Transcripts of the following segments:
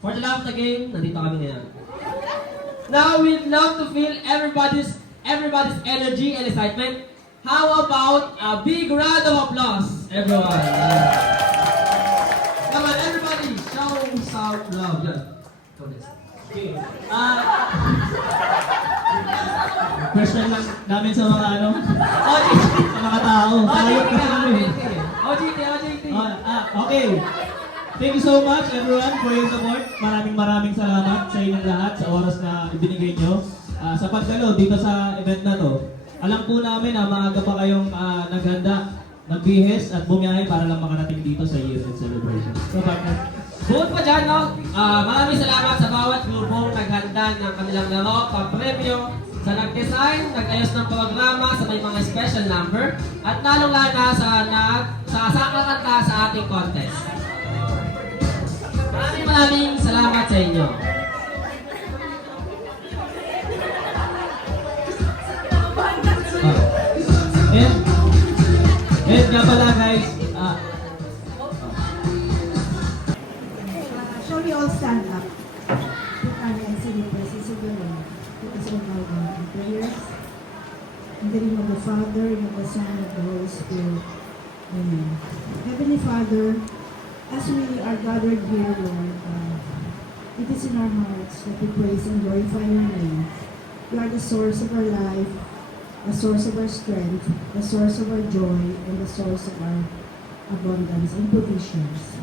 For the love of the game, nandito kami ngayon. Now, we'd love to feel everybody's energy and excitement. How about a big round of applause, everyone? Come on, everybody, show some love. Yes. Go this. Okay. Question lang namin sa mga ano, OJT! sa mga tao. Ayot na kami. OJT! Okay. Thank you so much everyone for your support. Maraming salamat sa inyong lahat sa oras na ibinigay nyo. Sa pagdalo dito sa event na to, alam po namin na maaga pa kayong naghanda, nagbihes at bumiyahe para lang makarating dito sa year-end celebration. So, partner. Bukod pa dyan, no? Maraming salamat sa bawat grupong naghanda ng kanilang laro, pang-premyo, sa nag-design, nag-ayos ng programa sa may mga special number, at lalong-lala sa kakanta sa ating contest. Maraming salamat sa inyo. And nga pala guys, Shall we all stand up? Put our hands in the presence of the Lord. Let us all bow down in prayers. In the name of the Father, and of the Son, and of the Holy Spirit. Amen. Heavenly Father, as we are gathered here, Lord, it is in our hearts that we praise and glorify your name. You are the source of our life, the source of our strength, the source of our joy, and the source of our abundance and provisions.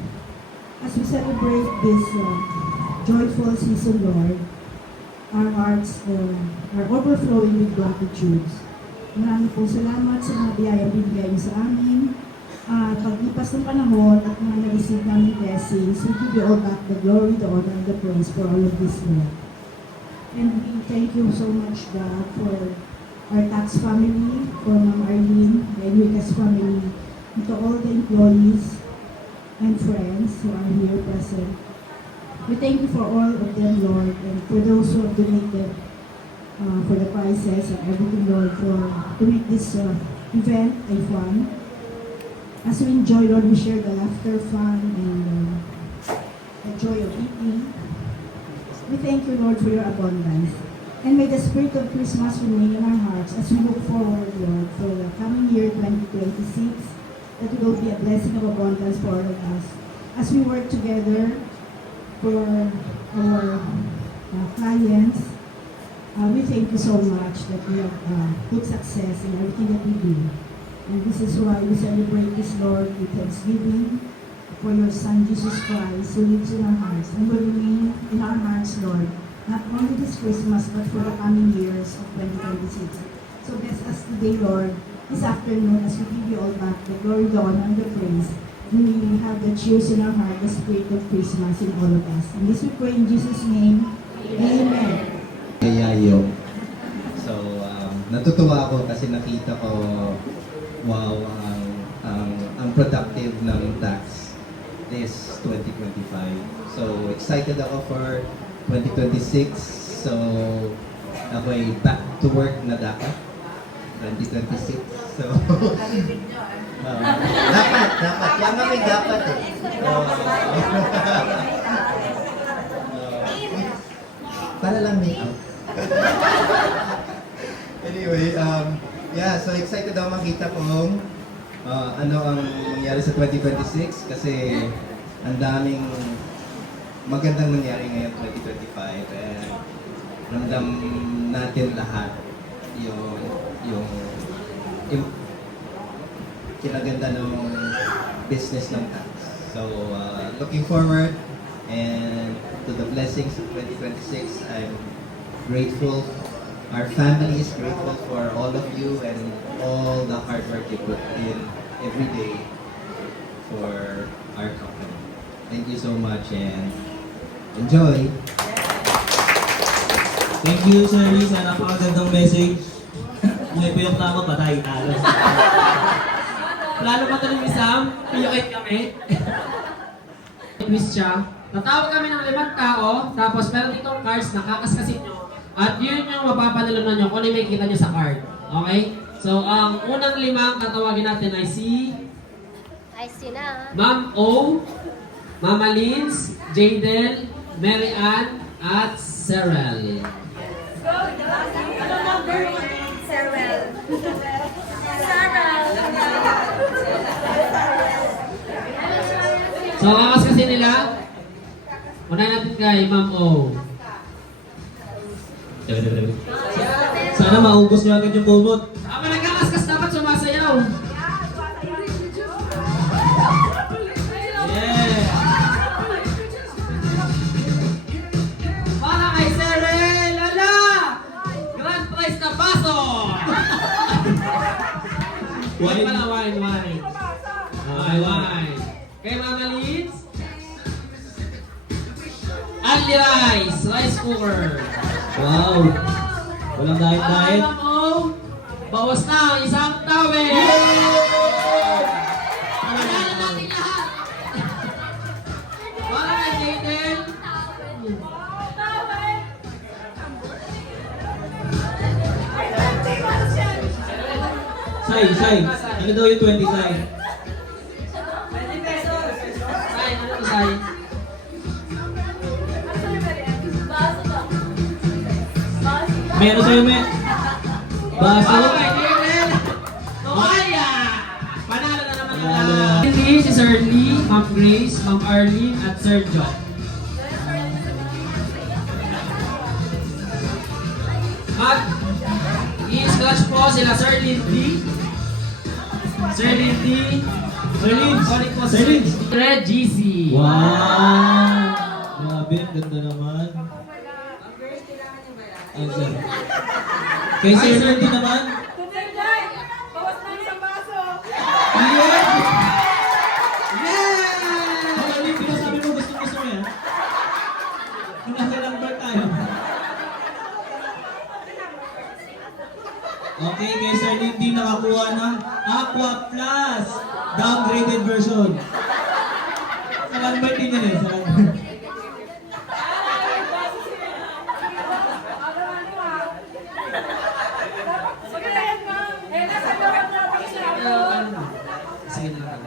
As we celebrate this joyful season, Lord, our hearts are overflowing with gratitude. Marami pong salamat sa mga biyayang binigay niyo sa amin. Paglipas ng panahon at mga na-receive namin blessings, we give you all back the glory, the honor, and the praise for all of this, Lord. And we thank you so much, God, for our tax family, for Ma'am Arlene, the Enriquez family, and to all the employees and friends who are here present. We thank you for all of them, Lord, and for those who have donated for the prizes and everything, Lord, to make this event a fun. As we enjoy, Lord, we share the laughter, fun, and the joy of eating. We thank you, Lord, for your abundance. And may the spirit of Christmas remain in our hearts as we look forward, Lord, for the coming year 2026, that it will be a blessing of abundance for all of us. As we work together for our clients, we thank you so much that we have good success in everything that we do. And this is why we celebrate this, Lord, with thanksgiving for your Son, Jesus Christ, who lives in our hearts and will remain in our hearts, Lord, not only this Christmas, but for the coming years of 2026. So bless us today, Lord, this afternoon, as we give you all back the glory, the honor, and the praise. We will have the cheers in our heart, the spirit of Christmas in all of us. And this we pray in Jesus' name. Amen. Yayo. So, natutuwa ako kasi nakita ko, wow, ang productive ng tax this 2025. So, excited ako for 2026. So, ako'y back to work na dapat. 2026. So, dapat. Yan nga may dapat eh. Para lang may out. Anyway, yeah, so excited ako makita kung ano ang nangyari sa 2026 kasi ang daming magandang nangyari ngayon 2025 and ramdam natin lahat yung kinaganda ng business ng tax. So, looking forward and to the blessings of 2026. I'm grateful. Our family is grateful for all of you and all the hard work you put in every day for our company. Thank you so much and enjoy! thank you Sir Lee sa napakagandang message. May puyok na ako, patay talo. Plano pa ito ni Sam, piyokit kami. Quiz siya. Tatawag kami ng 5 tao, tapos meron ditong cards na kakaskasin nyo. At yun yung mapapanalunan nyo kung ano yung makikita nyo sa card. Okay? So, ang unang 5 tatawagin natin ay si Ay, sina. Ma'am O, Mama Lins, Jadel, Mary Ann at Serel. So, kakas kasi nila. Unahin natin kay Ma'am O. Sana maubos nyo agad yung bubot. Ang mga nagkakaskas dapat sumasayaw. Yeah! Para kay Serel! Ala! Grand prize na baso! Wine pala, wine. Wine. Kay Mama Liz? Only rice cooker. Wow! Walang diet-diet. Ma'am O, bawas na ang isang tawel! Pangalan natin lahat! Para kay Jaden? Sai. Ano daw yung 20 sai? Sai, ano to Sai? Meron sa'yo, me. Baso. Para kay Jaden? Noaya! Panalo na naman Panalo na. na. Hindi, si Sir Lee, Ma'am Grace, Ma'am Arlene, at Sir John. At i-scratch po sila Sir Lindy. Sir Lindy. Sir Linds. Sorry po, Sir Linds. Red GC. Wow! Grabe, ang ganda naman. Ang ganda. Kay Sir Lindy naman. Yes! Yeah! Ang aling pinasabi mo gusto mo yan. Kung nasa number tayo. Okay, kay Sir Lindy nakakuha ng Aqua Plus downgraded version. Sa number din yun eh. Sa number. Sige na lang.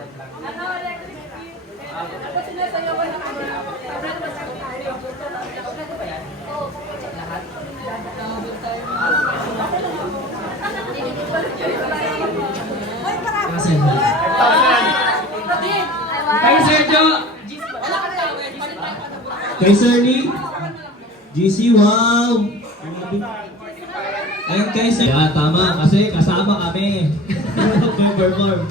Kasi. Kay Sergio. Kay Sir Lee. GC, wow! Ayun kay Sir. Yeah, tama. Kasi kasama kami. Perform.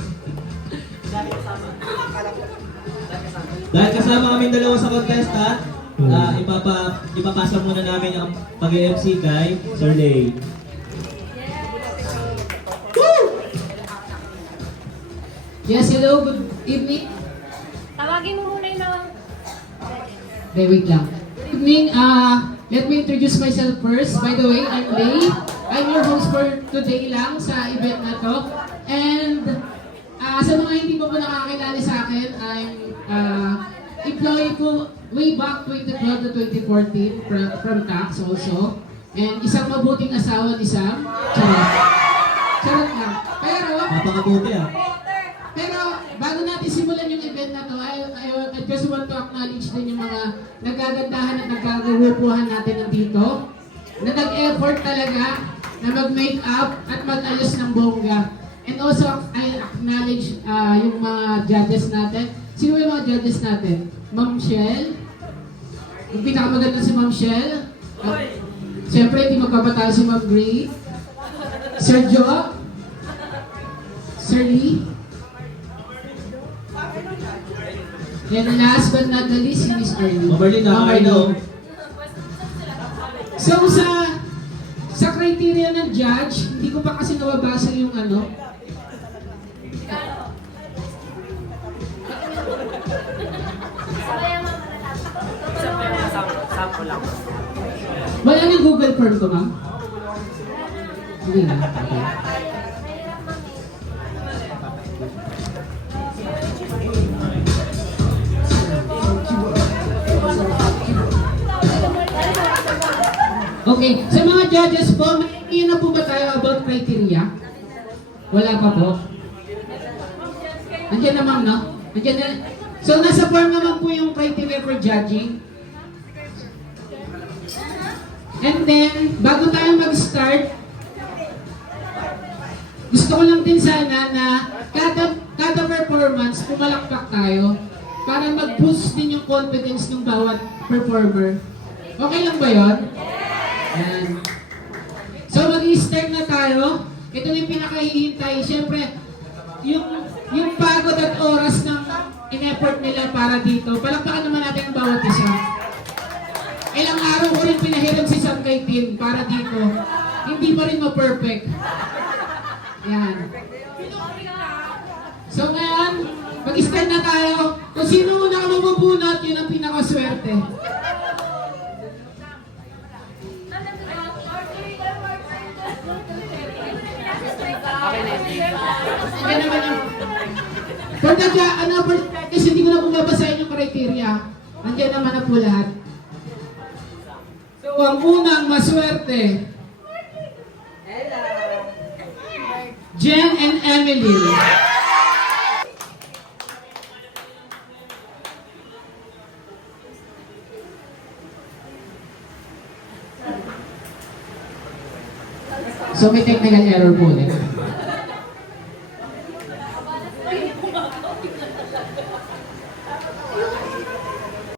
Dahil kasama kami dalawa sa contest ha, ipapasa muna namin ang pag-MC kay Sir Lay. Yes, hello, good evening. Tawagin mo muna yung mga... Okay, wait lang. Good evening, let me introduce myself first. By the way, I'm Lay. I'm your host for today lang sa event na to. And sa mga hindi pa po nakakilala sa akin, I'm employee po way back 2012 to 2014 from tax also. And isang mabuting asawa ni Sam. Charot. Charot lang. Napakabuti ah. Pero bago natin simulan yung event na to, I just want to acknowledge din yung mga nagagandahan at nagkagawapuhan natin nandito na nag-effort talaga na mag-make up at mag-ayos ng bongga. And also, I acknowledge yung mga judges natin. Sino yung mga judges natin? Ma'am Shell. Yung pinakamaganda si Ma'am Shell. At siyempre, hindi magpapatalo si Ma'am Gray. Sir Jo. Sir Lee. And last but not the least, si Miss Arlene. Maberlin, nakakain na oh. So sa criteria ng judge, hindi ko pa kasi nababasa yung ano. Wala nang Google form ko, ma'am? Hindi na. Okay. Okay, sa mga judges po, may na po ba tayo about criteria? Wala pa po. Andiyan na ma'am, no? Andiyan na. So, nasa form naman po yung criteria for judging. And then, bago tayo mag-start, gusto ko lang din sana na kada performance, pumalakpak tayo para mag-boost din yung confidence ng bawat performer. Okay lang ba yun? Yan. So, mag-i-start na tayo. Ito yung pinakahihintay. Siyempre, yung pagod at oras ng in-effort nila para dito, palakpakan naman natin ang bawat isa. Ilang araw ko rin pinahiram si Sam kay Tim para dito. Hindi pa rin ma-perfect. Yan. So ngayon, mag-start na tayo. Kung sino muna ka mamubunot, yun ang pinakaswerte. Sige naman yung... Kasi hindi ko na bumabasahin yung criteria. Nandiyan naman na po lahat. So, ang unang maswerte, Jen and Emily. So, may technical error po ulit.